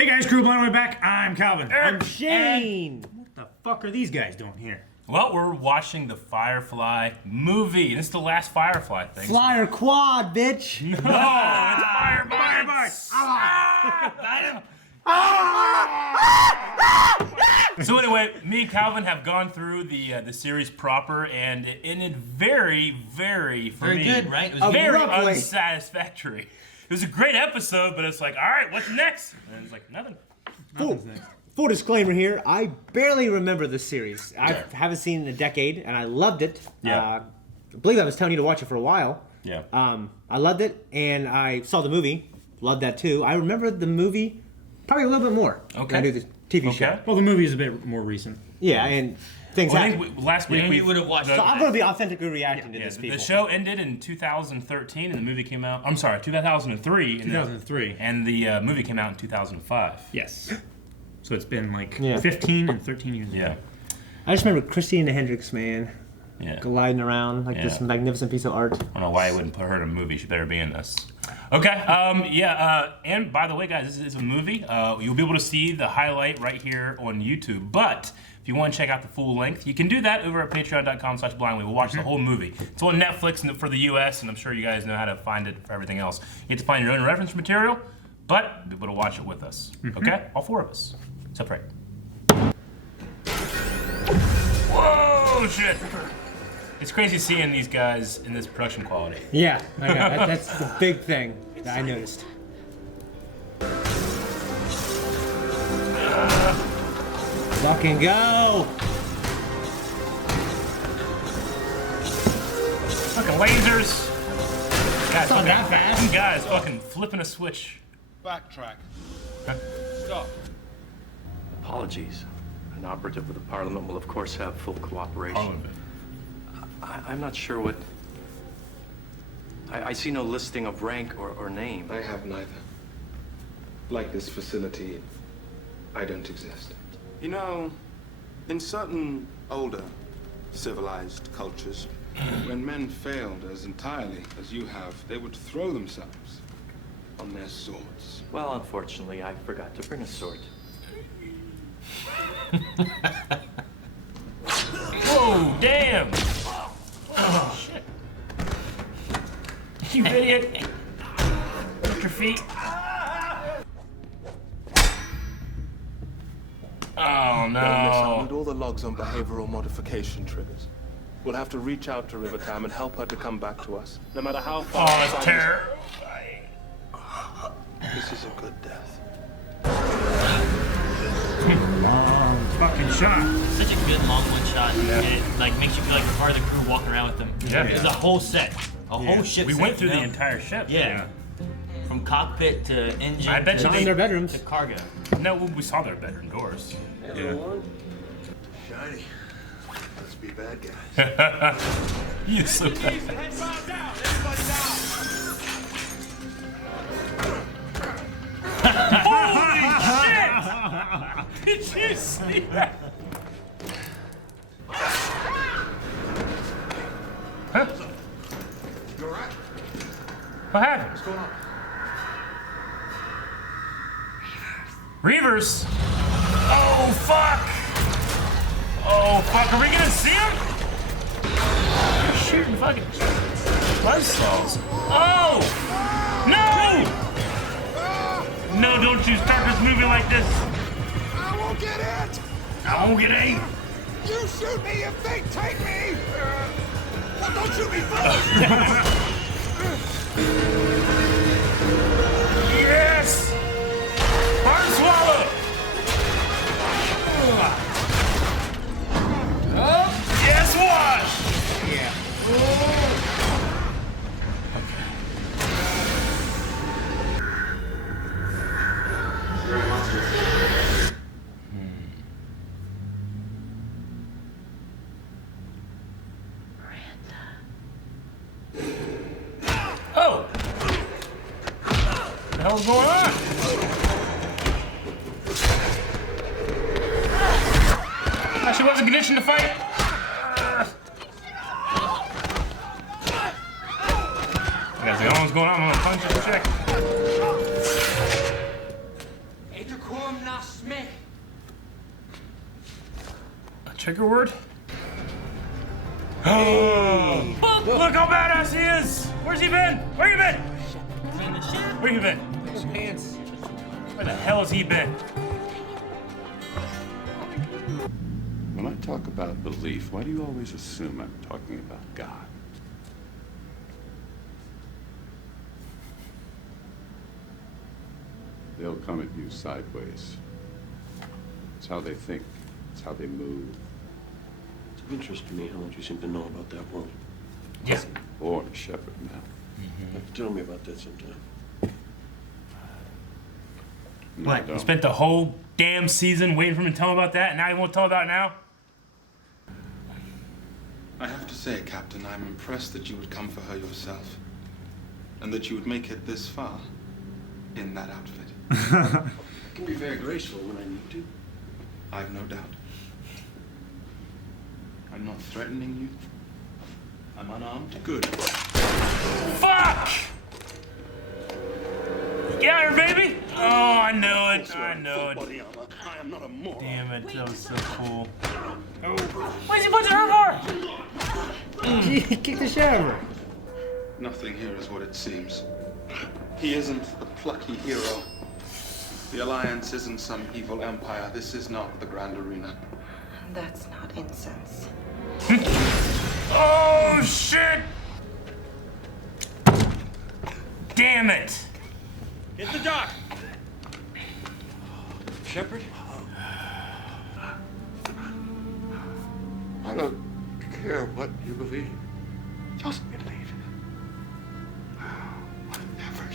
Hey guys, Crew Blind Way back. I'm Calvin. I'm Shane. What the fuck are these guys doing here? Well, we're watching the Firefly movie. This is the last Firefly thing. Flyer quad, bitch. No, it's fire bites. So anyway, me and Calvin have gone through the series proper, and it ended very good, right? It was very abruptly unsatisfactory. It was a great episode, but it's like, all right, what's next? And it's like, nothing. Full disclaimer here, I barely remember this series. I haven't seen it in a decade, and I loved it. Yeah. I believe I was telling you to watch it for a while. Yeah. I loved it, and I saw the movie. Loved that too. I remember the movie probably a little bit more than I do the TV show. Well, the movie is a bit more recent. Yeah, and things Well, I happen. think last week we would have watched. So I'm going to be authentically reacting to Yeah, this, people. the show ended in 2013, and the movie came out. I'm sorry, 2003. 2003. And the movie came out in 2005. Yes. So it's been like Yeah. 15 and 13 years Yeah. ago. I just remember Christina Hendricks, man, Yeah. gliding around like this Yeah. magnificent piece of art. I don't know why I wouldn't put her in a movie. She better be in this. Okay. And by the way, guys, this is a movie. You'll be able to see the highlight right here on YouTube. But if you want to check out the full length, you can do that over at patreon.com/blindly. We'll watch the whole movie. It's on Netflix for the US, and I'm sure you guys know how to find it for everything else. You have to find your own reference material, but be able to watch it with us. Okay? All four of us. Separate. Whoa, shit. It's crazy seeing these guys in this production quality. Yeah, I know. That's the big thing that I noticed. Fucking go! Fucking lasers. Guys, It's not that fast. Some guys fucking flipping a switch. Backtrack. Huh? Stop. Apologies. An operative with the Parliament will, of course, have full cooperation. All of it. I'm not sure what... I see no listing of rank or name. I have neither. Like this facility, I don't exist. You know, in certain older, civilized cultures, when men failed as entirely as you have, they would throw themselves on their swords. Well, unfortunately, I forgot to bring a sword. Whoa, damn! Oh, shit. You idiot! Lift your feet. Oh, Don't miss out. no. Need all the logs on behavioral modification triggers. We'll have to reach out to Rivertime and help her to come back to us, no matter how far. Oh, it's terrible. This is a good death. Fucking shot. Such a good long one shot, and it like makes you feel like you're part of the crew walking around with them. Yeah. It's a whole set, whole ship. We set, went through you the know? entire ship. Yeah. From cockpit to engine. I bet to you Not in their bedrooms. to cargo. No, we saw their bedroom doors. Yeah. Shiny. Let's be bad guys. You so bad. Did you see that? Huh? You all right? What happened? What's going on? Reavers! Oh, fuck! Oh, fuck. Are we gonna see him? You're shooting fucking buzzsaws. Oh! No! No, don't you start this movie like this. I won't get it! I won't get A. You shoot me if they take me! Well, don't shoot me first! Yes! Hard swallow! Oh, yes, wash! Yeah. Oh! What the hell's going on? She wasn't conditioned to fight. I gotta see what's going on. I'm gonna punch this chick. Agent A trigger word? Oh! Look how badass he is! Where's he been? Where you been? Where you been? Pants. Where the hell has he been? When I talk about belief, why do you always assume I'm talking about God? They'll come at you sideways. It's how they think. It's how they move. It's of interest to me how much you seem to know about that world. Yeah. Born a shepherd now. Tell me about that sometime. No, What? You don't. spent the whole damn season waiting for him to tell him about that, and now you won't tell about it now? I have to say, Captain, I'm impressed that you would come for her yourself. And that you would make it this far in that outfit. I can be very graceful when I need to. I've no doubt. I'm not threatening you. I'm unarmed. Good. Fuck! Get out here, baby! Oh, I know it. I know it. Body armor. I am not a moron. Damn it, that was so cool. Oh. Why's he punching her for? He kicked the shit out of her. Nothing here is what it seems. He isn't the plucky hero. The Alliance isn't some evil empire. This is not the Grand Arena. That's not incense. Oh, shit! Damn it! Get the dock. Shepard? I don't care what you believe. Just believe. Whatever.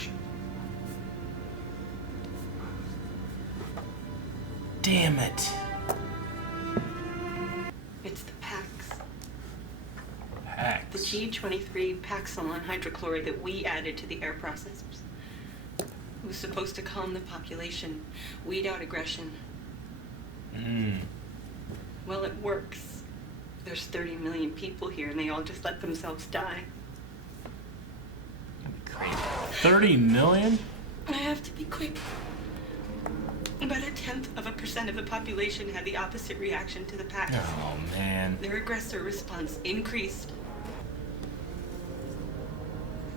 Damn it. It's the PAX. The Hacks. G23 Paxilon hydrochloride that we added to the air processors. It was supposed to calm the population, weed out aggression. Well, it works. There's 30 million people here and they all just let themselves die. 30 million? I have to be quick. About 0.1% of the population had the opposite reaction to the PAX. Oh, man. Their aggressor response increased.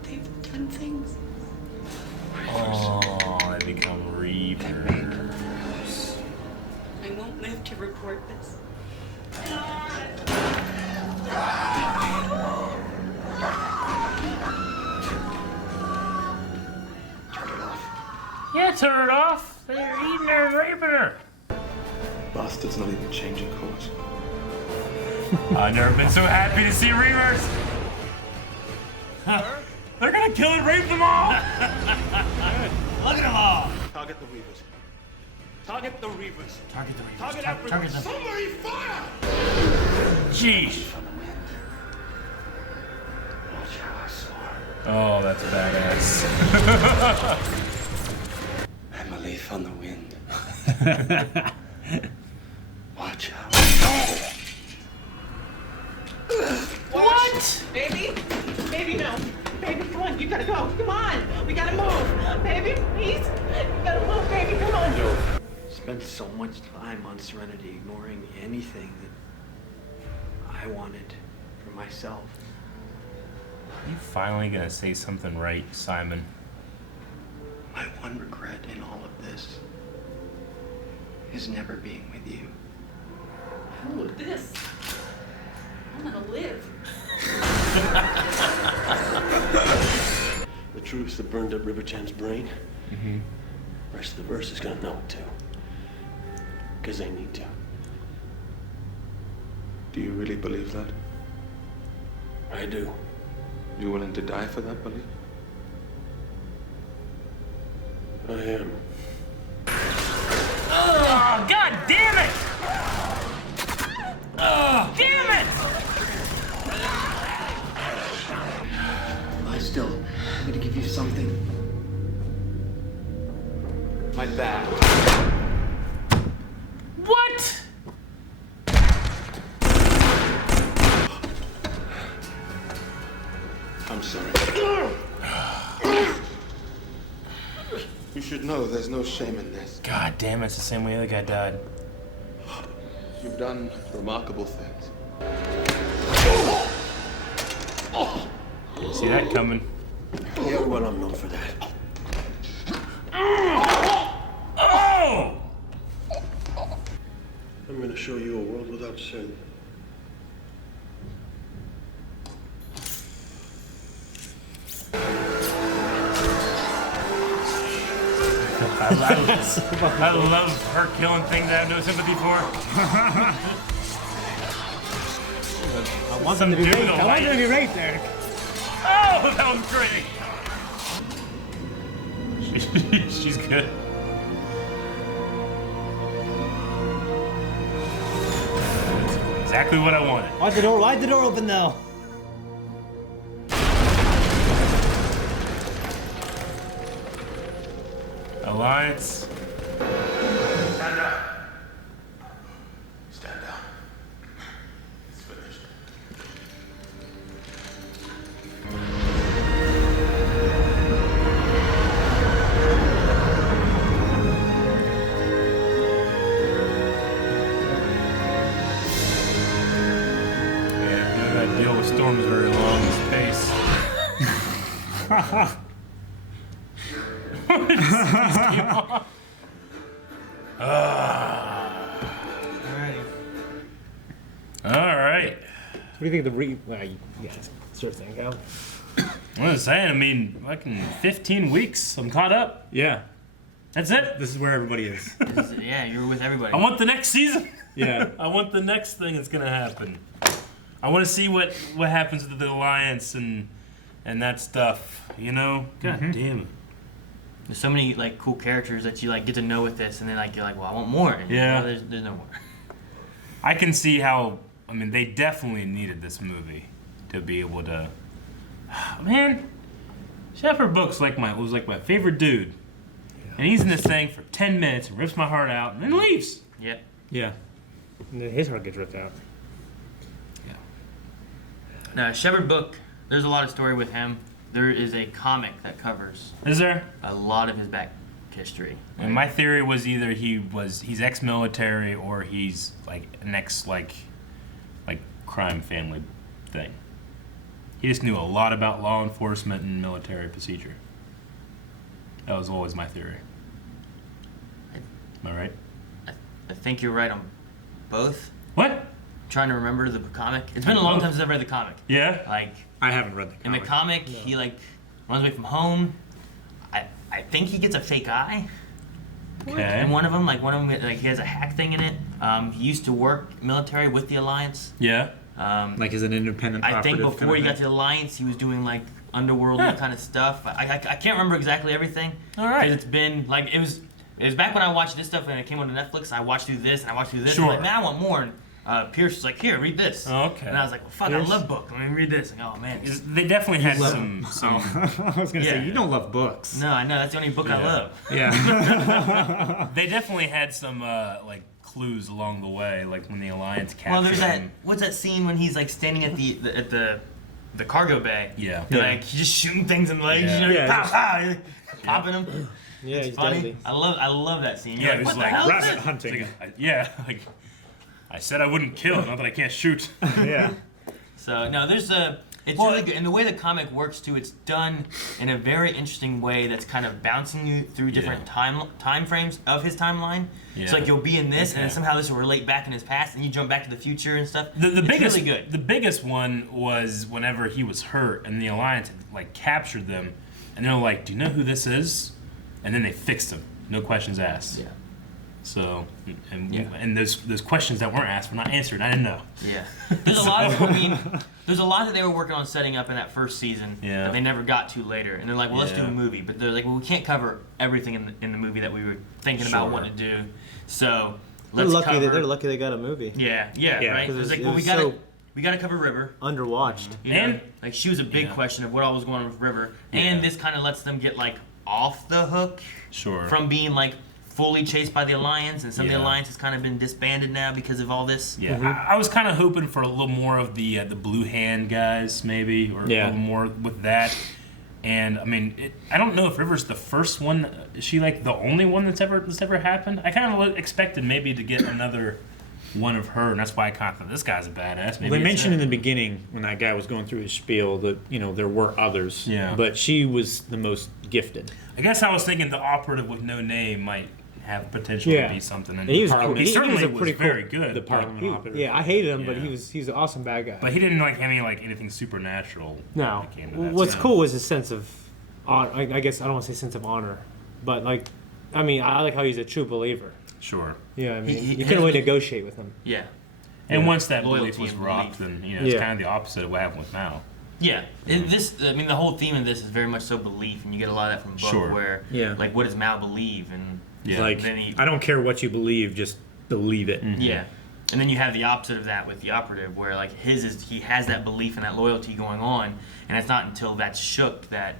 They've done things. Oh, they become reapers. I won't live to report this. Yeah, turn it off. They're eating her and raping her. Bastard's not even changing course. I've never been so happy to see reapers. They're gonna kill and rape them all. Look at them all. Target the Reavers. Target the Reavers. Target the reapers. Target Target everyone. them. Somebody fire! Jeez. Oh, that's badass. I'm a leaf on the wind. Watch out. What? Baby? Baby, no. Baby, come on. You gotta go. Come on. We gotta move. Baby, please. You gotta move, baby. Come on. Spent so much time on Serenity ignoring anything that I wanted for myself. You finally gonna say something right, Simon? My one regret in all of this is never being with you. Hell with this. I'm gonna live. The truth that burned up Riverchan's brain. Rest of the verse is gonna know it too. Because they need to. Do you really believe that? I do. You willing to die for that belief? I am. Oh, God damn it! Oh, damn it! Lie still. I'm gonna give you something. My bag. What? I'm sorry. You should No, there's no shame in this. God damn, it's the same way the other guy died. You've done remarkable things. See that coming. Yeah, well, I'm known for that. Oh! I'm gonna show you a world without sin. I love her killing things I have no sympathy for. I want them to be dude raped. with a I want them to be raped, Eric. Oh, that was great. She's good. Exactly what I wanted. Why'd the door open though? Alliance. Stand down. Stand down. It's finished. Yeah, you know that deal with storms very long in space. All right. What do you think of the yeah, sure thing, Cal. I was saying, I mean, fucking 15 weeks, I'm caught up. Yeah. That's it. This is where everybody is. Yeah, you're with everybody. I want the next season. Yeah. I want the next thing that's gonna happen. I want to see what happens to the Alliance and that stuff. You know? God damn it. There's so many like cool characters that you like get to know with this, and then like you're like, well, I want more. And, Yeah. there's no more. I can see how. I mean, they definitely needed this movie to be able to. Man, Shepard Book's was like my favorite dude, and he's in this thing for 10 minutes and rips my heart out and then leaves. Yeah. Yeah. And then his heart gets ripped out. Now, Shepard Book, there's a lot of story with him. There is a comic that covers Is there? a lot of his back history. And my theory was either he's ex-military or he's like an ex like crime family thing. He just knew a lot about law enforcement and military procedure. That was always my theory. Am I right? I think you're right on both. What? Trying to remember the comic. It's been a long time since I've read the comic. Yeah? Like, I haven't read the comic. in the comic, he like runs away from home. I think he gets a fake eye. Okay. And one of them, like he has a hack thing in it. He used to work military with the Alliance. Yeah. Like as an independent I think operative before kind of he got thing. to the Alliance, he was doing like underworldly kind of stuff. I can't remember exactly everything. All right. 'Cause it's been like it was back when I watched this stuff and it came onto Netflix. I watched through this and I watched through this. Sure. I'm like, man, I want more. And Pierce was like, here, read this. Oh, okay. And I was like, well, fuck, Pierce? I love book. Let me read this. And oh man. They definitely had love some. I was gonna Yeah. say you don't love books. No, I know that's the only book I Yeah. love. Yeah. They definitely had some like clues along the way, like when the Alliance captured Well, there's that. him. What's that scene when he's like standing at the cargo bay? Yeah. And, like he's just shooting things in the legs. Yeah. You know, Yeah, pow, just- pow, he's, like, popping them. Yeah, It's he's funny. deadly. I love that scene. Yeah, You're it was what the like hell is rabbit this? hunting. Like I said I wouldn't kill, not that I can't shoot. Yeah. So no, there's a. It's really good, and the way the comic works too, it's done in a very interesting way. That's kind of bouncing you through different time frames of his timeline. Yeah. So like you'll be in this, and then Okay. somehow this will relate back in his past, and you jump back to the future and stuff. The It's biggest really good. The biggest one was whenever he was hurt and the Alliance had like captured them, and they're like, "Do you know who this is?" And then they fixed him, no questions asked. Yeah. So Yeah. and those questions that weren't asked were not answered. I didn't know. Yeah. There's a lot of. I mean, there's a lot that they were working on setting up in that first season Yeah. that they never got to later, and they're like, well, let's do Yeah. a movie, but they're like, well, we can't cover everything in the movie that we were thinking about Sure. wanting to do, so They're let's lucky. cover. They're lucky they got a movie. Yeah, Yeah, right. 'cause It's like, it well, we was gotta so- we gotta cover River. Underwatched. You know? And- like she was a big Yeah. question of what all was going on with River, Yeah. and this kind of lets them get like off the hook Sure. from being like fully chased by the Alliance, and some of the Yeah. Alliance has kind of been disbanded now because of all this. Yeah, I was kind of hoping for a little more of the Blue Hand guys, maybe, or a Yeah. little more with that. And I mean, I don't know if River's the first one. Is she like the only one that's ever happened? I kind of expected maybe to get another one of her, and that's why I kind of thought this guy's a badass. Maybe they mentioned in the beginning when that guy was going through his spiel that there were others. Yeah. But she was the most gifted. I guess I was thinking the operative with no name might have potential to be something. And he was he certainly was very cool, good. The Parliament operative. Yeah, I hated him, but he was an awesome bad guy. But he didn't like anything supernatural. No. that came to that, What's so. cool was his sense of honor. I guess I don't want to say sense of honor, but I like how he's a true believer. Sure. Yeah, I mean, you couldn't really negotiate with him. Yeah. And once that Loyalty belief was and rocked, then it's kind of the opposite of what happened with Mal. Yeah, the whole theme of this is very much so belief, and you get a lot of that from Book, where like, what does Mal believe, and like, then I don't care what you believe, just believe it. Mm-hmm. Yeah, and then you have the opposite of that with the operative, where like he has that belief and that loyalty going on, and it's not until that's shook that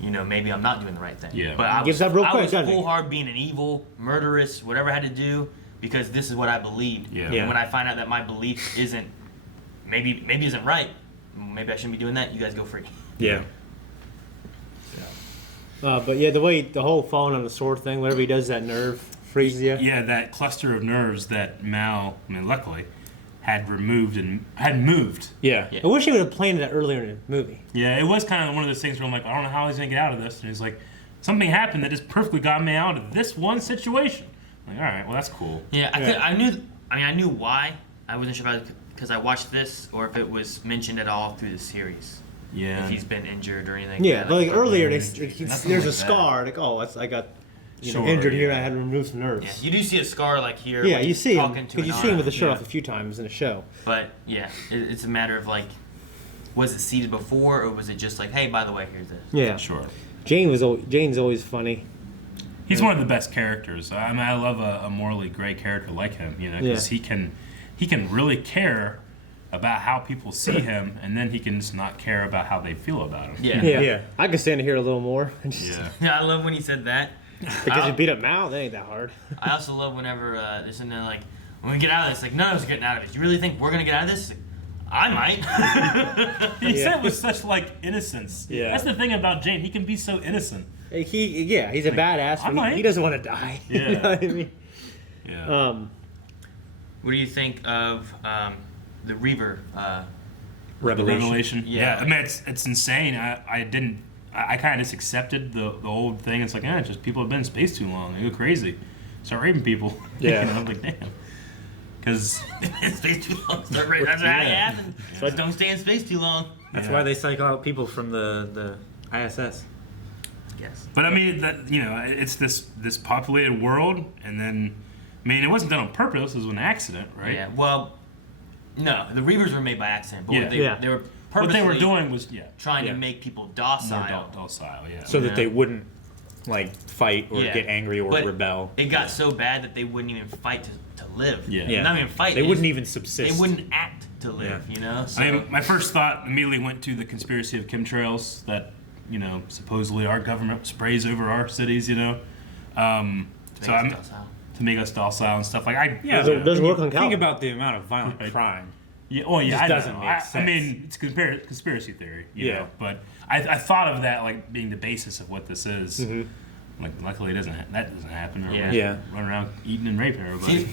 maybe I'm not doing the right thing. Yeah, but I was full hard being an evil, murderous, whatever I had to do because this is what I believed. Yeah. And when I find out that my belief isn't isn't right. Maybe I shouldn't be doing that. You guys go free. Yeah. But yeah, the whole falling on the sword thing, whatever he does, that nerve freezes you. Yeah, that cluster of nerves that Mal, luckily, had removed and had moved. Yeah. I wish he would have planned that earlier in the movie. Yeah, it was kind of one of those things where I'm like, I don't know how he's gonna get out of this, and he's like, something happened that just perfectly got me out of this one situation. I'm like, all right, well that's cool. Yeah, I knew why. I wasn't sure if because I watched this or if it was mentioned at all through the series. Yeah. If he's been injured or anything. Yeah, but like earlier, Nothing there's like a scar. Like, I got Sure, injured here. yeah. I had to remove some nerves. Yeah, you do see a scar like here. Yeah, when you he's see him talking to because you an see him arm. with the shirt Yeah. off a few times in a show. But yeah, it's a matter of like, was it seeded before or was it just like, hey, by the way, here's this? Yeah, Sure. Jane's always funny. He's one of the best characters. I mean, I love a morally great character like him, because he can really care about how people see him, and then he can just not care about how they feel about him. Yeah. I could stand here a little more. Yeah, I love when he said that. Because you beat up Mal, that ain't that hard. I also love whenever they're sitting there like, when we get out of this, like, none of us are getting out of it. You really think we're going to get out of this? Like, I might. He said it with such innocence. Yeah. That's the thing about Jane. He can be so innocent. He's a badass, but he doesn't want to die. Yeah. You know what I mean? Yeah. What do you think of the Reaver Revelation? Yeah. I mean, it's insane. I kind of just accepted the old thing. It's like, just people have been in space too long. They go crazy. Start raping people. Yeah. I'm like, damn. Because in space too long. Start raping. That's how it happens. Just don't stay in space too long. That's why they cycle out people from the ISS. Yes. But I mean, it's this populated world, and then, I mean, it wasn't done on purpose. It was an accident, right? Yeah. Well, no, the Reavers were made by accident. But they were purposely what they were doing was trying to make people docile. More docile, yeah. So that they wouldn't fight or get angry or but rebel. It got so bad that they wouldn't even fight to live. Yeah. Not even fight. They wouldn't even subsist. They wouldn't act to live. So, I mean, my first thought immediately went to the conspiracy of chemtrails that supposedly our government sprays over our cities. To make us docile and stuff like doesn't work on Cal. Think about the amount of violent crime. Yeah, well, yeah, Just I doesn't know. make sense. I mean, it's conspiracy theory, you know, but I thought of that being the basis of what this is. Mm-hmm. Like, luckily, that doesn't happen. Run around eating and raping everybody.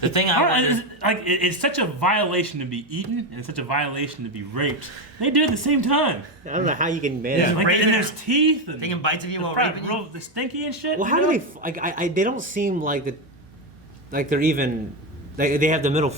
the thing it's such a violation to be eaten and it's such a violation to be raped. They do it at the same time. I don't know how you can manage. Yeah. And there's teeth and taking bites of you while raping you. The stinky and shit. Well, how do they? They don't seem like they're even. They have the middle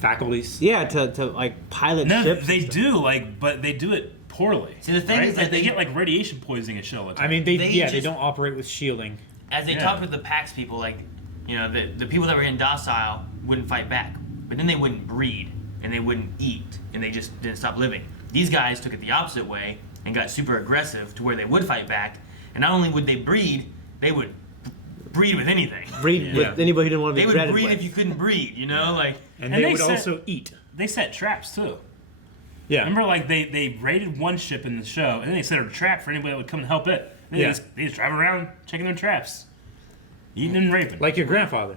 faculties. Yeah, to pilot ships. No, they do but they do it poorly. See, the thing is that they get radiation poisoning and shit all the time. I mean, they don't operate with shielding. As they talked with the Pax people, the people that were getting docile wouldn't fight back, but then they wouldn't breed and they wouldn't eat and they just didn't stop living. These guys took it the opposite way and got super aggressive to where they would fight back, and not only would they breed, they would breed with anything. Breed with anybody who didn't want to be breed with. if you couldn't breed, And they would also eat. They set traps too. Yeah. Remember, they raided one ship in the show, and then they set a trap for anybody that would come and help it. And they just drive around checking their traps, eating and raping. Like your grandfather.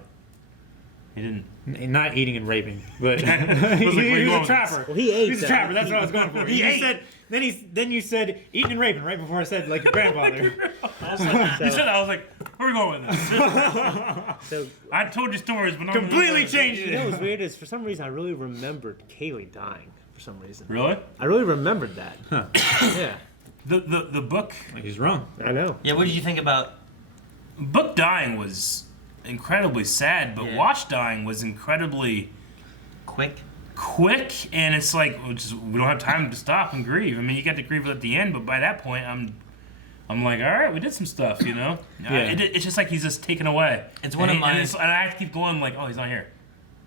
He didn't. Not eating and raping, but he was a trapper. Well, he ate. He's a trapper. That's what I was going for. He said then you said eating and raping right before I said like your grandfather. I was like, you said that, I was like, where are we going with this? So I told you stories, but not Completely changed you know it. what's weird is for some reason I really remembered Kaylee dying for some reason. Really? I really remembered that. Yeah. The book. He's wrong. I know. Yeah, what did you think about? Book dying was incredibly sad, but Yeah. Watch dying was incredibly Quick. and it's like we don't have time to stop and grieve. I mean, you get to grieve at the end, but by that point, I'm like, all right, we did some stuff, you know. It's just like he's just taken away. It's one of my. and I have to keep going like, oh, he's not here.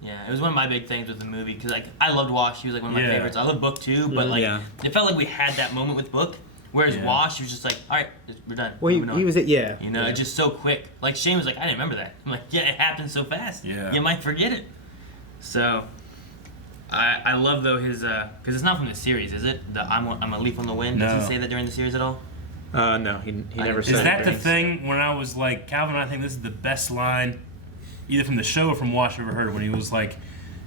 Yeah, it was one of my big things with the movie because like I loved Wash. He was like one of my Yeah. favorites. I love Book too, but like it felt like we had that moment with Book. Whereas Yeah. Wash, he was just like, all right, we're done. Well, Moving on. he was it. Yeah. You know, it's just so quick. Like Shane was like, I didn't remember that. I'm like, yeah, it happened so fast. Yeah. You might forget it. So, I love though his because it's not from the series, is it? The I'm a leaf on the wind. No. Does he say that during the series at all? No, he never said Is that the anything. thing when I was like, Calvin, I think this is the best line, either from the show or from Wash I've ever heard, when he was like,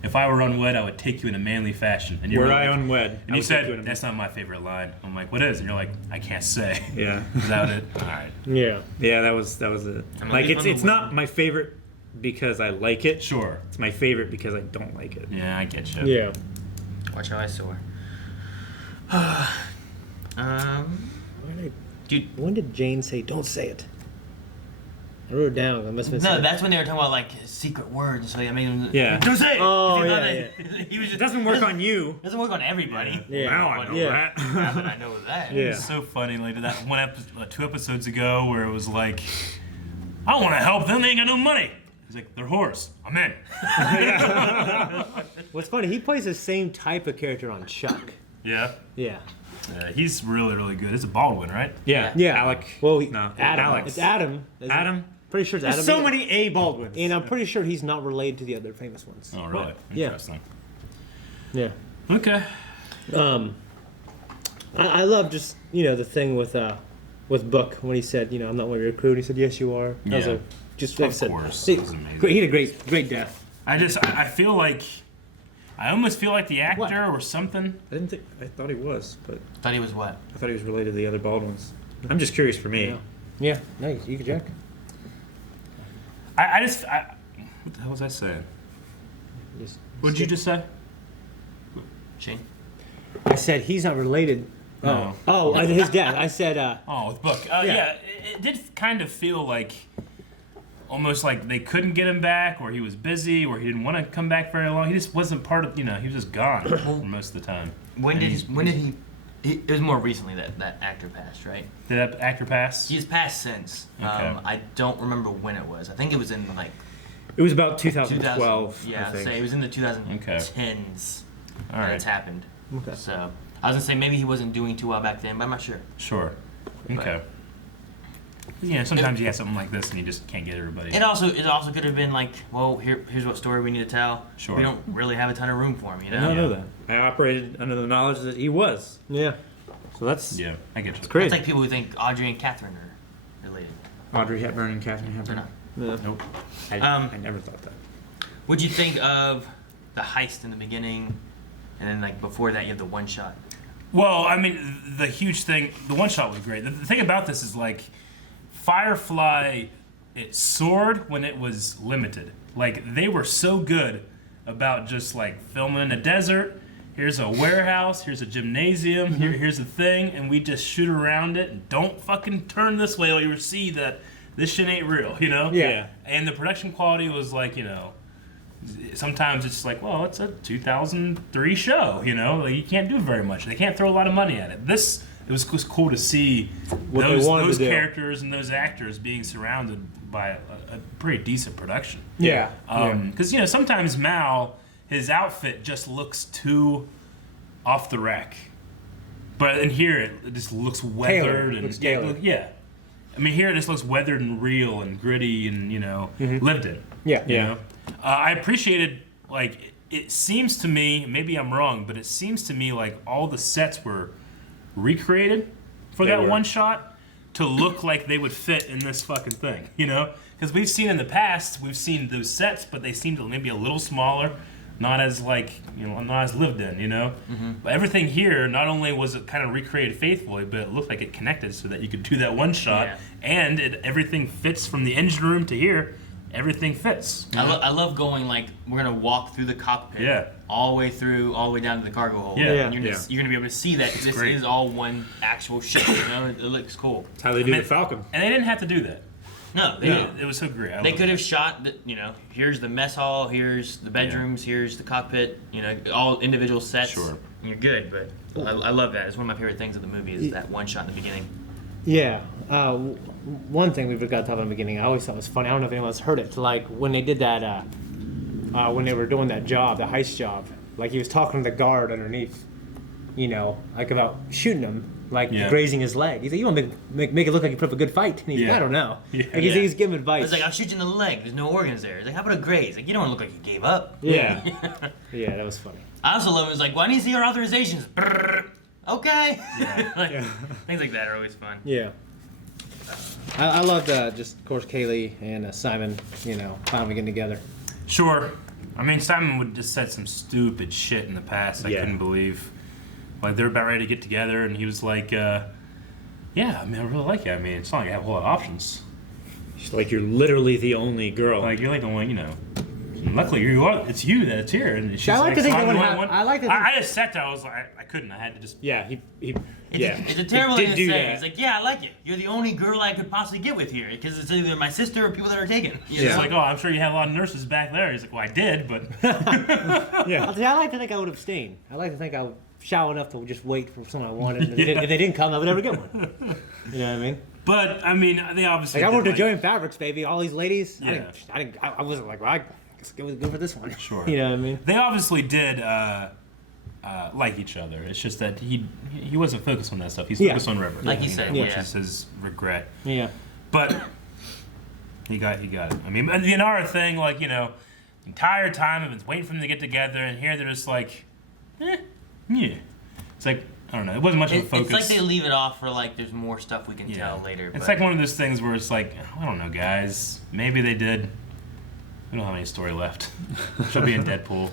if I were unwed, I would take you in a manly fashion. And Were like, I unwed? And I you would take you in said, a- that's not my favorite line. I'm like, what is? And you're like, I can't say. Yeah. Without it. All right. Yeah. Yeah, that was it. I'm Like leaving it's the not my favorite because I like it. Sure. It's my favorite because I don't like it. Yeah, I get you. Yeah. Watch how I soar. Dude. When did Jane say, "Don't say it"? I wrote it down. I must have been. No, saying- that's when they were talking about like secret words, so I made him. Yeah. Don't say it. Oh, He thought yeah, that- He was just, It doesn't work on you. Doesn't work on everybody. Yeah. Now I know Yeah. that. Now that I know that. Yeah. It's so funny, like that one episode, 2 episodes ago, where it was like, I don't want to help them, they ain't got no money. He's like, they're whores. I'm in. What's funny? He plays the same type of character on Chuck. Yeah. Yeah. He's really, really good. It's a Baldwin, right? Yeah. Yeah. Alec. Well, No. Adam. Alex. It's Adam. Isn't it? Adam. Pretty sure it's There's Adam. so many A Baldwins. And I'm pretty sure he's not related to the other famous ones. Oh, really? Yeah. Interesting. Yeah. Okay. I love just the thing with Book when he said I'm not one of your crew. And he said yes you are. That was Yeah. just Of like I said, course. He, It was amazing. he had a great death. I feel like, I almost feel like the actor What? or something. I thought he was, but Thought he was what? I thought he was related to the other Baldwins. I'm just curious for me. Yeah. No, you can check. What the hell was I saying? What did you just say? Shane. I said he's not related. No. Oh, his dad. I said. Oh, with Book. Yeah, it did kind of feel like almost like they couldn't get him back, or he was busy, or he didn't want to come back very long. He just wasn't part of. He was just gone for most of the time. When did he? It was more recently that actor passed, right? Did that actor pass? He's passed since. Okay. I don't remember when it was. I think it was in like It was about 2012. Yeah, I think. say it was in the 2010s. All right. It's happened. Okay. So I was gonna say maybe he wasn't doing too well back then, but I'm not sure. Sure. Okay. Sometimes you have something like this and you just can't get everybody. It also could have been like, well, here's what story we need to tell. Sure. We don't really have a ton of room for him, I don't know that. I operated under the knowledge that he was. Yeah. So that's Yeah, I get you. It's crazy. It's like people who think Audrey and Catherine are related. Audrey Hepburn and Katharine They're Hepburn. not. Yeah. Nope. I never thought that. What'd you think of the heist in the beginning, and then like before that you have the one shot? Well, I mean, the huge thing, the one shot was great. The thing about this is like, Firefly, it soared when it was limited. Like, they were so good about just like filming in a desert. Here's a warehouse, here's a gymnasium, here's a thing, and we just shoot around it and don't fucking turn this way or you'll see that this shit ain't real, Yeah. And the production quality was like, sometimes it's like, well, it's a 2003 show, like you can't do very much. They can't throw a lot of money at it. It was cool to see What they wanted those to do. characters and those actors being surrounded by a pretty decent production. Yeah. Because sometimes Mal, his outfit just looks too off the rack, but in here it just looks weathered Tailored. and Looks tailored. yeah. I mean, here it just looks weathered and real and gritty and lived in. Yeah. I appreciated, like, it seems to me, maybe I'm wrong, but it seems to me like all the sets were recreated for that one shot to look like they would fit in this fucking thing, Because we've seen in the past, we've seen those sets, but they seem to maybe a little smaller, not as like, you know, not as lived in, you know. But everything here, not only was it kind of recreated faithfully, but it looked like it connected so that you could do that one shot, and everything fits from the engine room to here. Everything fits. I love going like we're gonna walk through the cockpit, all the way through, all the way down to the cargo hold. And you're gonna be able to see that this is all one actual ship. You know, it looks cool. That's how they do the Falcon. And they didn't have to do that. No, it was so great. They could have shot, you know, here's the mess hall, here's the bedrooms, here's the cockpit, you know, all individual sets. Sure. And you're good, but I love that. It's one of my favorite things of the movie is that one shot in the beginning. Yeah. One thing we forgot to talk about in the beginning, I always thought was funny. I don't know if anyone's heard it. Like when they did that, when they were doing that job, the heist job, like he was talking to the guard underneath, you know, like about shooting him. Like grazing his leg. He's like, you want to make it look like you put up a good fight? And he's like, I don't know. Like he's giving advice. It's like, I'll shoot you in the leg. There's no organs there. He's like, how about a graze? Like, you don't want to look like you gave up. Yeah. Yeah, that was funny. I also love it. It's like, why do you see your authorizations? Brrr. Okay. Things like that are always fun. Yeah. I loved just, of course, Kaylee and Simon, you know, finally getting together. Sure. I mean, Simon would just said some stupid shit in the past I couldn't believe. Like, they were about ready to get together, and he was like, yeah, I mean, I really like you. I mean, it's not like I have a whole lot of options. She's like, you're literally the only girl. Like, you're like the one, you know. And luckily, it's you that's here. And she's I like to think I just sat there, I was like, I couldn't. I had to just... Yeah, It's a terrible thing to say. He's like, yeah, I like you. You're the only girl I could possibly get with here, because it's either my sister or people that are taken. It's like, oh, I'm sure you had a lot of nurses back there. He's like, well, I did, but... I like to think I would abstain. I like to think I would shallow enough to just wait for someone I wanted. And if they didn't come, I would never get one. You know what I mean? But, I mean, they obviously... Like, I worked at Joey Fabrics, baby. All these ladies. Yeah. I wasn't like, well, I guess go for this one. Sure. You know what I mean? They obviously did like each other. It's just that he wasn't focused on that stuff. He's focused on River. Like you said, which is his regret. Yeah. But he got it. I mean, the Inara thing, like, you know, the entire time I've been waiting for them to get together, and here they're just like, yeah. It's like, I don't know. It wasn't much of a focus. It's like they leave it off for like there's more stuff we can tell later. It's like one of those things where it's like, I don't know, guys. Maybe they did. We don't have any story left. She'll be in Deadpool.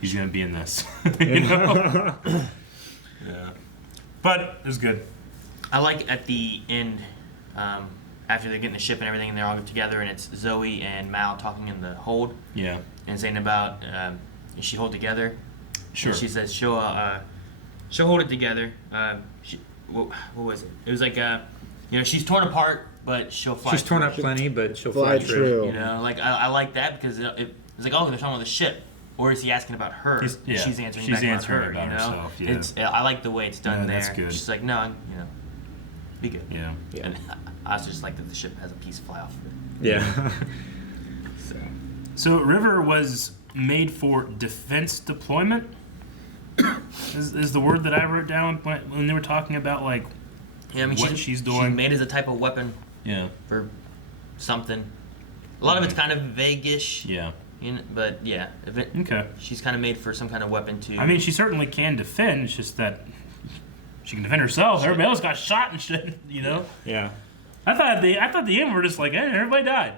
He's gonna be in this. You know? Yeah. But it was good. I like at the end, after they get in the ship and everything, and they're all together, and it's Zoe and Mal talking in the hold. Yeah. And saying about, is she hold together? Sure. And she says she'll hold it together. What was it? It was like, you know, she's torn apart, but she'll fly. She's torn up plenty, but she'll fly through. You know, like I like that because it's like, oh, they're talking about the ship, or is he asking about her? She's answering back about her. You know, herself, yeah. I like the way it's done there. That's good. She's like, no, you know, be good. Yeah. And I also just like that the ship has a piece fly off of it. Yeah. So River was made for defense deployment. Is the word that I wrote down when they were talking about like what she's doing? She's made as a type of weapon. Yeah. For something. A lot of it's kind of vague-ish. Yeah. But yeah, okay. She's kind of made for some kind of weapon too. I mean, she certainly can defend. It's just that she can defend herself. Everybody else got shot and shit. You know. Yeah. I thought the end were just like, everybody died.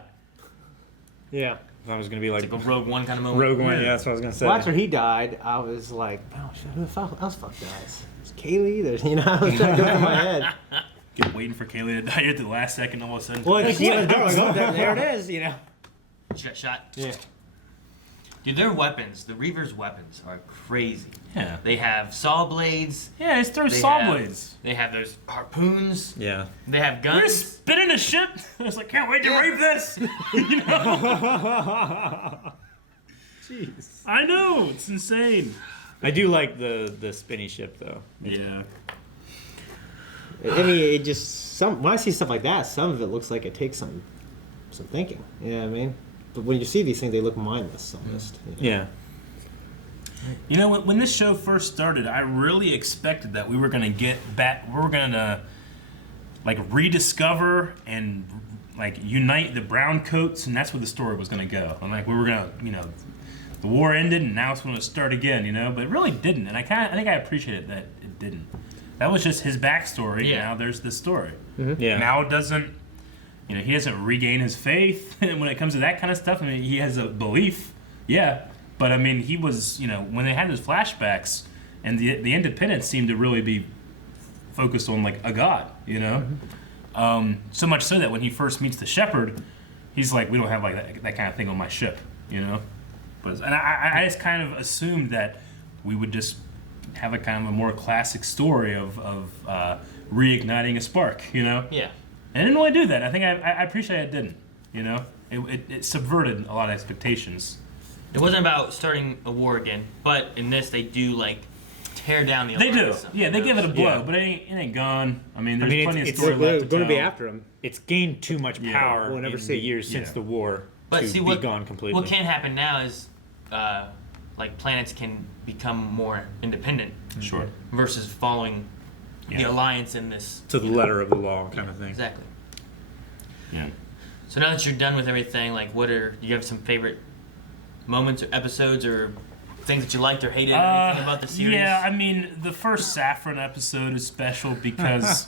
Yeah. I was gonna be like a Rogue One kind of moment. Rogue One, yeah, that's what I was gonna say. Well, after he died, I was like, oh shit, who else fuck dies? There's Kaylee. There's, you know, I was trying to go through my head. Keep waiting for Kaylee to die at the last second, all of a sudden. Well, there it is, you know. She got shot. Yeah. Dude, their weapons, the Reaver's weapons, are crazy. Yeah. They have saw blades. Yeah, it's through saw blades. They have those harpoons. Yeah. They have guns. They're spitting a ship. I was like, can't wait to rape this. You know? Jeez. I know, it's insane. I do like the spinny ship though. Yeah. I mean, it just when I see stuff like that, some of it looks like it takes some thinking. You know what I mean? But when you see these things, they look mindless almost. You know? Yeah. You know, when this show first started, I really expected that we were going to get back, we were going to, like, rediscover and, like, unite the brown coats, and that's where the story was going to go. And, like, we were going to, you know, the war ended, and now it's going to start again, you know? But it really didn't, and I think I appreciated that it didn't. That was just his backstory. Yeah. Now there's this story. Mm-hmm. Yeah. Now it doesn't, you know, he doesn't regain his faith when it comes to that kind of stuff. I mean, he has a belief, yeah. But I mean, he was, when they had those flashbacks, and the Independents seemed to really be focused on like a god, so much so that when he first meets the Shepherd, he's like, we don't have like that kind of thing on my ship, But and I just kind of assumed that we would just have a kind of a more classic story of reigniting a spark, Yeah. And I didn't really do that. I think I appreciate it didn't, It subverted a lot of expectations. It wasn't about starting a war again, but in this they do like tear down the alliance. They do. Yeah, they give it a blow, but it ain't gone. I mean, there's plenty of it's story left to going to be tell. after him. It's gained too much power We'll never in see. the years since the war But to see, be gone completely. what can happen now is like planets can become more independent. Sure. Versus following the alliance in this. To the letter of the law kind of thing. Exactly. Yeah. So now that you're done with everything, like do you have some favorite moments or episodes or things that you liked or hated or anything about the series? Yeah, I mean, the first Saffron episode is special because,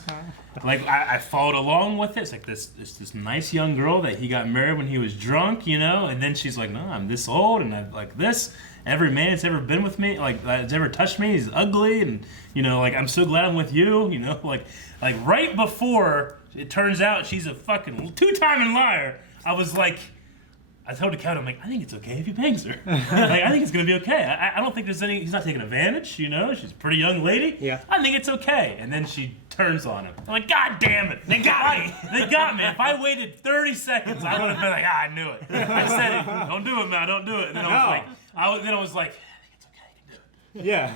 like, I followed along with it. It's like this nice young girl that he got married when he was drunk, and then she's like, no, I'm this old and I'm like this. Every man that's ever been with me, like, that's ever touched me, is ugly, and like, I'm so glad I'm with you, like right before it turns out she's a fucking two-timing liar. I was like, I told Dakota, I'm like, I think it's okay if he bangs her. Like, I think it's gonna be okay. I don't think there's he's not taking advantage, she's a pretty young lady. Yeah. I think it's okay. And then she turns on him. I'm like, God damn it, they got me. They got me. If I waited 30 seconds, I would have been like, I knew it. I said it. Don't do it, man, don't do it. And then I was like, I think it's okay, I can do it. Yeah,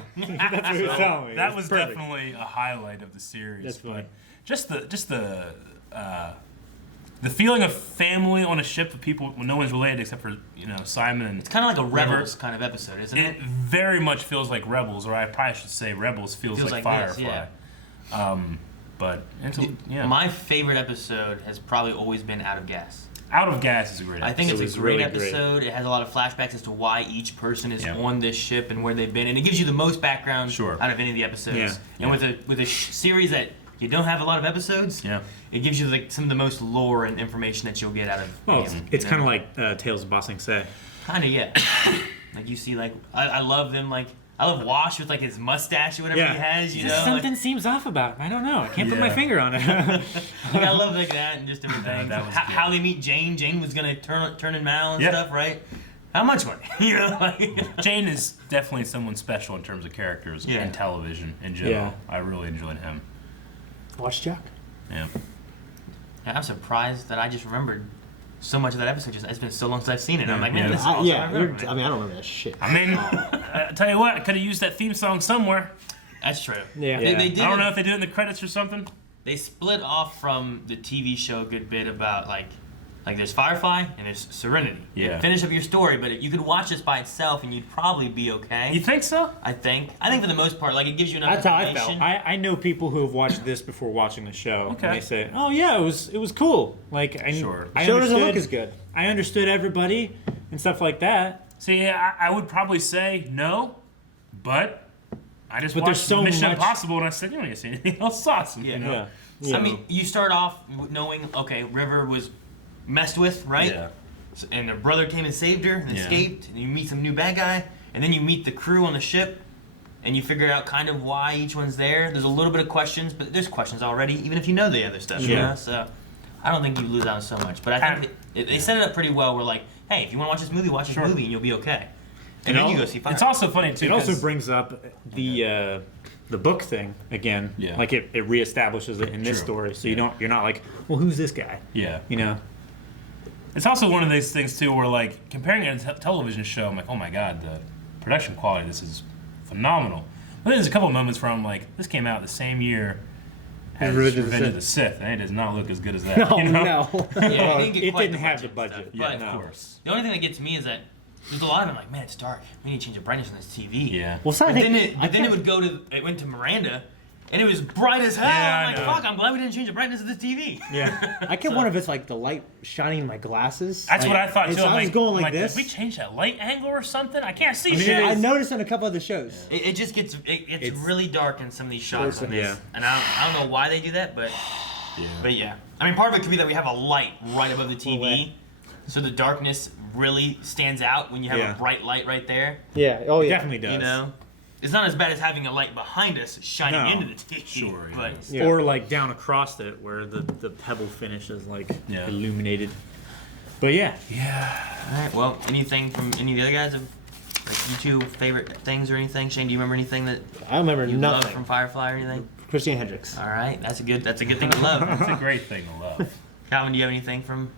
that's what he was telling me. That was perfect. definitely a highlight of the series. That's funny. But just the feeling of family on a ship with people when no one's related except for Simon and It's kind of like a River. Rebels kind of episode, isn't it? It very much feels like Rebels, or I probably should say Rebels feels like this, Firefly. yeah. But yeah, My favorite episode has probably always been Out of Gas. Out of Gas is a great episode. I think it's was a great really episode. It has a lot of flashbacks as to why each person is on this ship and where they've been, and it gives you the most background out of any of the episodes. Yeah. And with a series that you don't have a lot of episodes, it gives you like some of the most lore and information that you'll get out of. Well, it's kind of like Tales of Ba Sing Se. Kind of, yeah. Like you see, like I love them. Like I love Wash with like his mustache or whatever he has. You know, something seems off about him. I don't know. I can't put my finger on it. like, I love like that and just different things. How they meet Jane. Jane was gonna turn in Mal and stuff, right? How much money? Like Jane is definitely someone special in terms of characters in television in general. Yeah. I really enjoyed him. Watch Jack. Yeah. I'm surprised that I just remembered so much of that episode. It's been so long since I've seen it. I'm like, man, Yeah. this is awesome. I remember it. I mean, I don't remember that shit. I mean, I tell you what, I could have used that theme song somewhere. That's true. Yeah. They did. I don't know if they do it in the credits or something. They split off from the TV show a good bit about like there's Firefly and there's Serenity. Yeah. Finish up your story, but you could watch this by itself and you'd probably be okay. You think so? I think for the most part, like it gives you enough That's how I information. felt. I know people who have watched this before watching the show. Okay. And they say, "Oh yeah, it was cool." Like, I Sure. I Show doesn't understood- look as good. I understood everybody and stuff like that. See, I would probably say no, but I just But watched there's so Mission much- Impossible and I said, you don't need to see anything else awesome. You know? Yeah. I mean, you start off knowing, okay, River was messed with, right? Yeah. And her brother came and saved her and escaped, and you meet some new bad guy, and then you meet the crew on the ship, and you figure out kind of why each one's there. There's a little bit of questions, but there's questions already, even if you know the other stuff. You know? So I don't think you lose out on so much. But I think they set it up pretty well. We're like, hey, if you want to watch this movie, watch this movie, and you'll be okay. And then you go see Fire. It's also funny too. It also 'cause- brings up the book thing again. Yeah. Like it reestablishes it in this True. story, so you're not like, well, who's this guy? Yeah. You know. It's also one of those things too where like comparing it to a television show, I'm like, oh my god, the production quality of this is phenomenal. But there's a couple moments where I'm like, this came out the same year as Revenge of the Sith, and it does not look as good as that. No, you know? no. Yeah, It get quite didn't have the budget budget. and Yeah, stuff, of but course. the only thing that gets me is that there's a lot of them like, man, it's dark. We need to change the brightness on this TV. Yeah. Well, so I But think then it would it went to Miranda, and it was bright as hell. Yeah, I I'm like, know. fuck, I'm glad we didn't change the brightness of this TV. Yeah. I kept wondering if it's like the light shining in my glasses. That's what I thought too. So I was going like Did this. we change that light angle or something? I can't see I shit. I noticed in a couple other shows. It just gets it's really dark in some of these shots on this, Yeah. and I don't know why they do that, but yeah. I mean, part of it could be that we have a light right above the TV, so the darkness really stands out when you have a bright light right there. Yeah. Oh yeah. It definitely does. You know, it's not as bad as having a light behind us shining No. into the TV. Sure, yeah. But Yeah. Or like down across it where the pebble finish is like Yeah. illuminated. But yeah. all right. Well, anything from any of the other guys? Like you two favorite things or anything? Shane, do you remember anything that I remember you loved nothing. from Firefly or anything? Christine Hendricks. All right, that's a good thing to love. It's a great thing to love. Calvin, do you have anything from?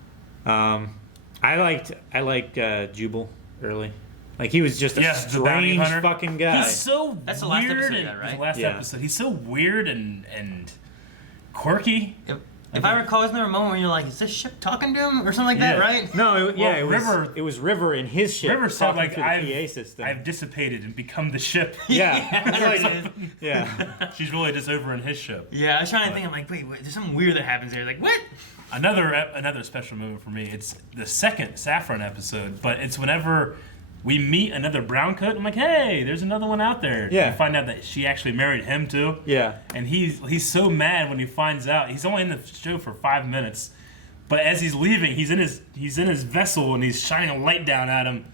I liked Jubal early. Like he was just a Yes, the bounty strange hunter. fucking guy. He's so That's the weird. last episode, and- that, right? The last Yeah. episode. He's so weird and quirky. If I recall, isn't there a moment where you're like, "Is this ship talking to him?" or something like that, Yeah. right? No, Well, it was River in his ship. River said, talking like, through the PA system. I've dissipated and become the ship. yeah. There it is. Yeah. She's really just over in his ship. Yeah, I was trying to think. I'm like, wait, there's something weird that happens there. Like, what? Another special moment for me. It's the second Saffron episode, but it's whenever we meet another brown coat. I'm like, hey, there's another one out there. Yeah. You find out that she actually married him too. Yeah. And he's so mad when he finds out. He's only in the show for 5 minutes, but as he's leaving, he's in his vessel and he's shining a light down at him,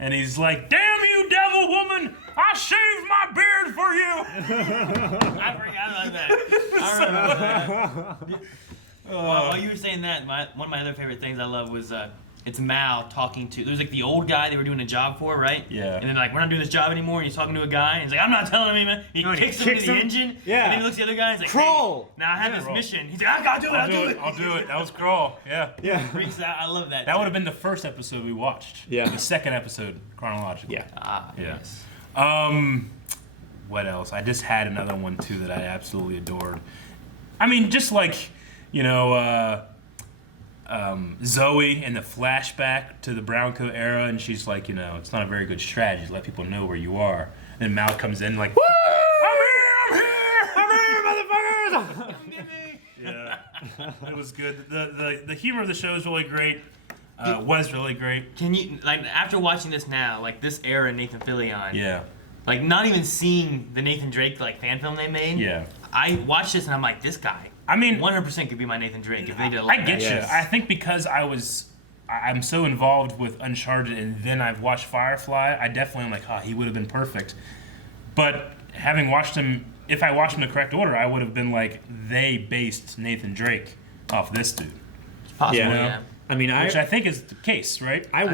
and he's like, "Damn you, devil woman! I shaved my beard for you." I forgot about that. I remember that. While you were saying that, one of my other favorite things I love was it's Mal talking to. There was like the old guy they were doing a job for, right? Yeah. And then like, we're not doing this job anymore. And he's talking to a guy. And he's like, "I'm not telling him, man." He No, and he kicks him into kicks the him. engine. Yeah. And then he looks at the other guy. And he's like, Crawl. "Hey, now I have this Crawl. mission." He's like, "I gotta do it. I'll do it." I'll do it. That was Crawl. Yeah. Yeah. Freaks out. I love that. That would have been the first episode we watched. Yeah. The second episode chronologically. Yeah. Yeah. Yes. What else? I just had another one too that I absolutely adored. I mean, just like, you know, Zoe in the flashback to the brown coat era, and she's like, you know, it's not a very good strategy to let people know where you are. And Mal comes in like, I'm here, motherfuckers! Yeah, it was good. The humor of the show is really great. Was really great. Can you, like, after watching this now, like this era Nathan Fillion, Yeah. like not even seeing the Nathan Drake like fan film they made. Yeah. I watched this and I'm like, this guy. I mean, 100% could be my Nathan Drake if they did. I get Yes. you. I think because I'm so involved with Uncharted, and then I've watched Firefly. I definitely am like, oh, he would have been perfect. But having watched him, if I watched him in the correct order, I would have been like, they based Nathan Drake off this dude, Possibly, Yeah. yeah. I mean, which I think is the case, right? I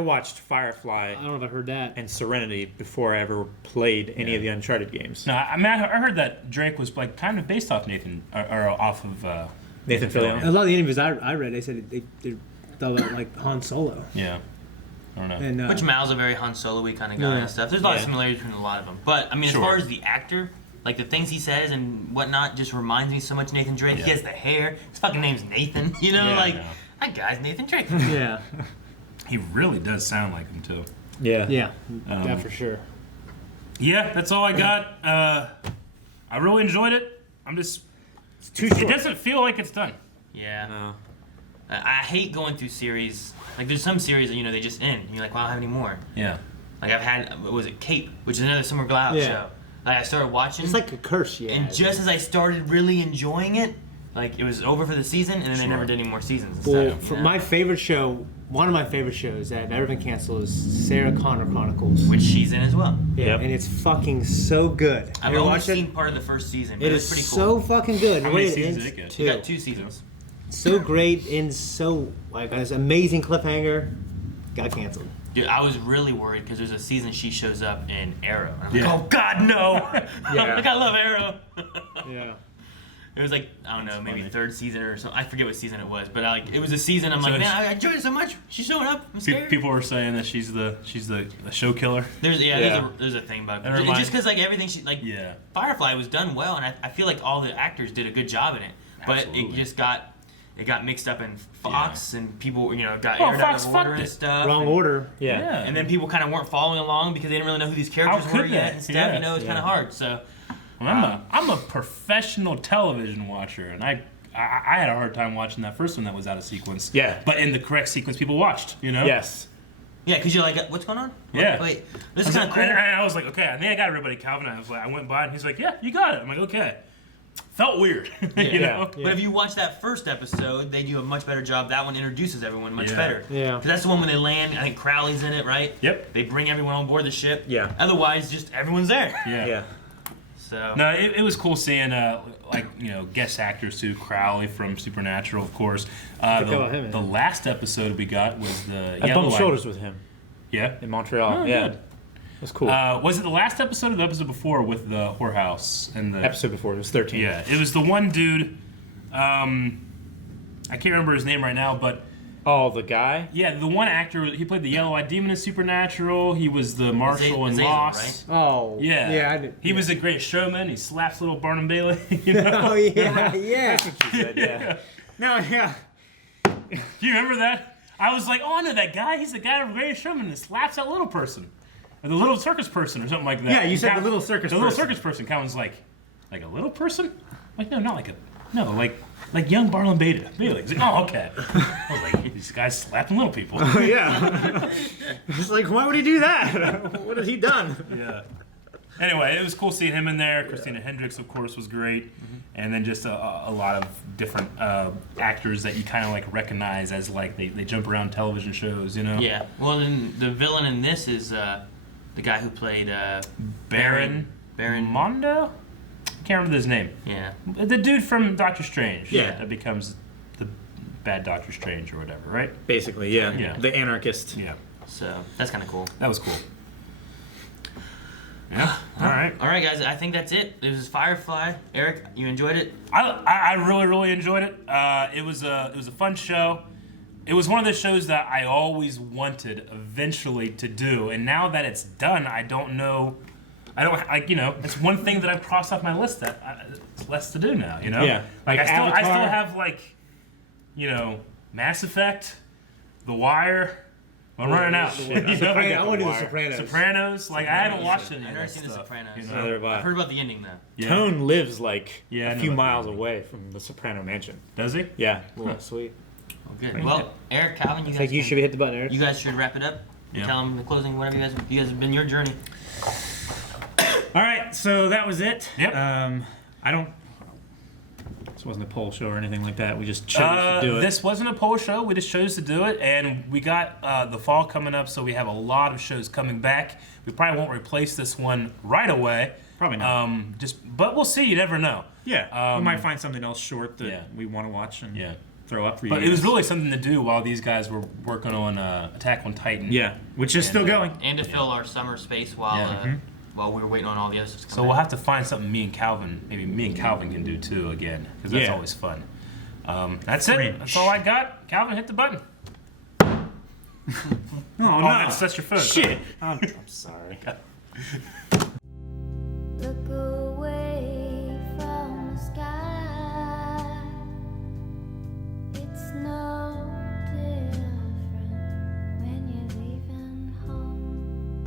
watched Firefly I don't know if I heard that. and Serenity before I ever played any of the Uncharted games. No, I mean, I heard that Drake was like kind of based off Nathan, or off of Nathan Fillion. A lot of the interviews I read, they said they thought about like Han Solo. Yeah. I don't know. And Which Mal's a very Han Solo-y kind of guy Yeah. and stuff. There's a lot of Yeah. similarities between a lot of them. But, I mean, Sure. as far as the actor, like the things he says and whatnot just reminds me so much of Nathan Drake. Yeah. He has the hair. His fucking name's Nathan. You know, Yeah, like, yeah. that guy's Nathan Drake. yeah, He really does sound like him too. Yeah. yeah, that for sure. Yeah, that's all I got. I really enjoyed it. I'm just. It's too It short. doesn't feel like it's done. Yeah. No. I hate going through series. Like, there's some series that, you know, they just end. And you're like, well, I don't have any more. Yeah. Like, I've had, what was it, Cape, which is another Summer Glau Yeah. show. Like, I started watching. It's like a curse, yeah. And just as I started really enjoying it, like, it was over for the season, and then they Sure. never did any more seasons and Well, stuff. for you know? my favorite show, one of my favorite shows that never been canceled is Sarah Connor Chronicles. Which she's in as well. Yeah, Yep. and it's fucking so good. I've You only watched it? seen part of the first season, but It it is was pretty so cool. fucking good. How The many way it seasons ends, did it get? two. You got 2 seasons. So great and so like an amazing cliffhanger. Got canceled. Dude, I was really worried because there's a season she shows up in Arrow. And I'm Yeah. like, oh God, no! Yeah. Like, I love Arrow. Yeah. It was like, I don't know, maybe funny. 3rd season or something. I forget what season it was, but it was a season. I'm So like, it's- man, I enjoyed it so much. She's showing up. I'm scared. People were saying that she's the show killer. There's a thing about That it. reminds- Just because like everything Yeah. Firefly was done well, and I feel like all the actors did a good job in it. But Absolutely. it just got mixed up in Fox, and people got Well, aired out Fox of order fucked and it. stuff. Wrong and, order. Yeah. And then people kind of weren't following along because they didn't really know who these characters How could were yet they? and stuff. Yeah. You know, it's kind of hard. So Well, I'm a professional television watcher, and I had a hard time watching that first one that was out of sequence. Yeah. But in the correct sequence, people watched. You know. Yes. yeah, because you're like, what's going on? Yeah. Wait, this is kind of cool. And I was like, okay, I think I got everybody. Calvin, I went by, and he's like, yeah, you got it. I'm like, okay. felt weird. You know? But if you watch that first episode, they do a much better job. That one introduces everyone much better. Yeah. Because that's the one when they land. I think Crowley's in it, right? Yep. They bring everyone on board the ship. Yeah. Otherwise, just everyone's there. Yeah. So. No, it was cool seeing guest actors too. Crowley from Supernatural, of course. The last episode we got was the I bumped shoulders with him. Yeah. In Montreal. Oh, yeah. Good. That's cool. Was it the last episode or the episode before with the whorehouse and the episode before? It was 13. Yeah, it was the one dude. I can't remember his name right now, but the guy. Yeah, the one actor. He played the yellow-eyed demon in Supernatural. He was the marshal in Lost. Right? Oh, yeah, yeah. I did, he was a great showman. He slaps little Barnum Bailey. You know? Oh yeah, yeah. That's what you said. Yeah. No, yeah. Do you remember that? I was like, oh, I know that guy. He's the guy from Greatest Showman that slaps that little person. Or the little circus person or something like that. Yeah, you said the little circus person. The little circus person. Calvin's like a little person? Like, no, not like like young Barnum Bailey. He's like, oh, okay. I was like, these guys slapping little people. Oh, yeah. It's like, why would he do that? What has he done? Yeah. Anyway, it was cool seeing him in there. Christina Hendricks, of course, was great. Mm-hmm. And then just a lot of different actors that you kind of like recognize as like they jump around television shows, you know? Yeah. Well, then the villain in this is the guy who played Baron Mondo? Can't remember his name. Yeah. The dude from Doctor Strange. Yeah. That becomes the bad Doctor Strange or whatever, right? Basically, yeah. The anarchist. Yeah. So that's kind of cool. That was cool. Yeah. All right. All right, guys. I think that's it. It was Firefly. Eric, you enjoyed it? I really enjoyed it. It was a fun show. It was one of those shows that I always wanted eventually to do, and now that it's done, I don't know. It's one thing that I've crossed off my list that it's less to do now. You know. Yeah. Like I still Avatar. have Mass Effect, The Wire. I'm running out. I want to do the Sopranos. Sopranos. Like I haven't watched any of I've that never seen the stuff, Sopranos. you know? Neither have I. I've heard about the ending though. Yeah. Tone lives like Yeah, I a know few about miles the away from the Soprano mansion. Does he? Yeah. Oh, sweet. Oh, good. Well, Eric, Calvin, you guys. Like you should hit the button, Eric. You guys should wrap it up. Yeah. Tell them the closing, whatever you guys have been your journey. All right, so that was it. Yep. This wasn't a poll show or anything like that. We just chose to do it. This wasn't a poll show. We just chose to do it, and we got the fall coming up, so we have a lot of shows coming back. We probably won't replace this one right away. Probably not. But we'll see. You never know. Yeah. We might find something else short that we want to watch and throw up for you. But it was really something to do while these guys were working on Attack on Titan. Yeah, which is still going. And to fill our summer space while we were waiting on all the other stuff to come So we'll have to find something me and Calvin can do too again, because that's always fun. That's it. That's all I got. Calvin, hit the button. No, that's your phone. Shit. I'm sorry. Look away from the sky. It's no different when you're leaving home.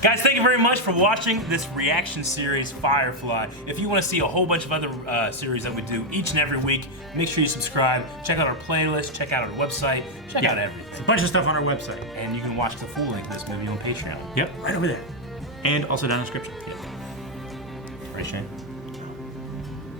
Guys, thank you very much for watching this reaction series, Firefly. If you want to see a whole bunch of other series that we do each and every week, make sure you subscribe. Check out our playlist. Check out our website. Check out everything. There's a bunch of stuff on our website. And you can watch the full length of this movie on Patreon. Yep, right over there. And also down in the description. Right, Shane?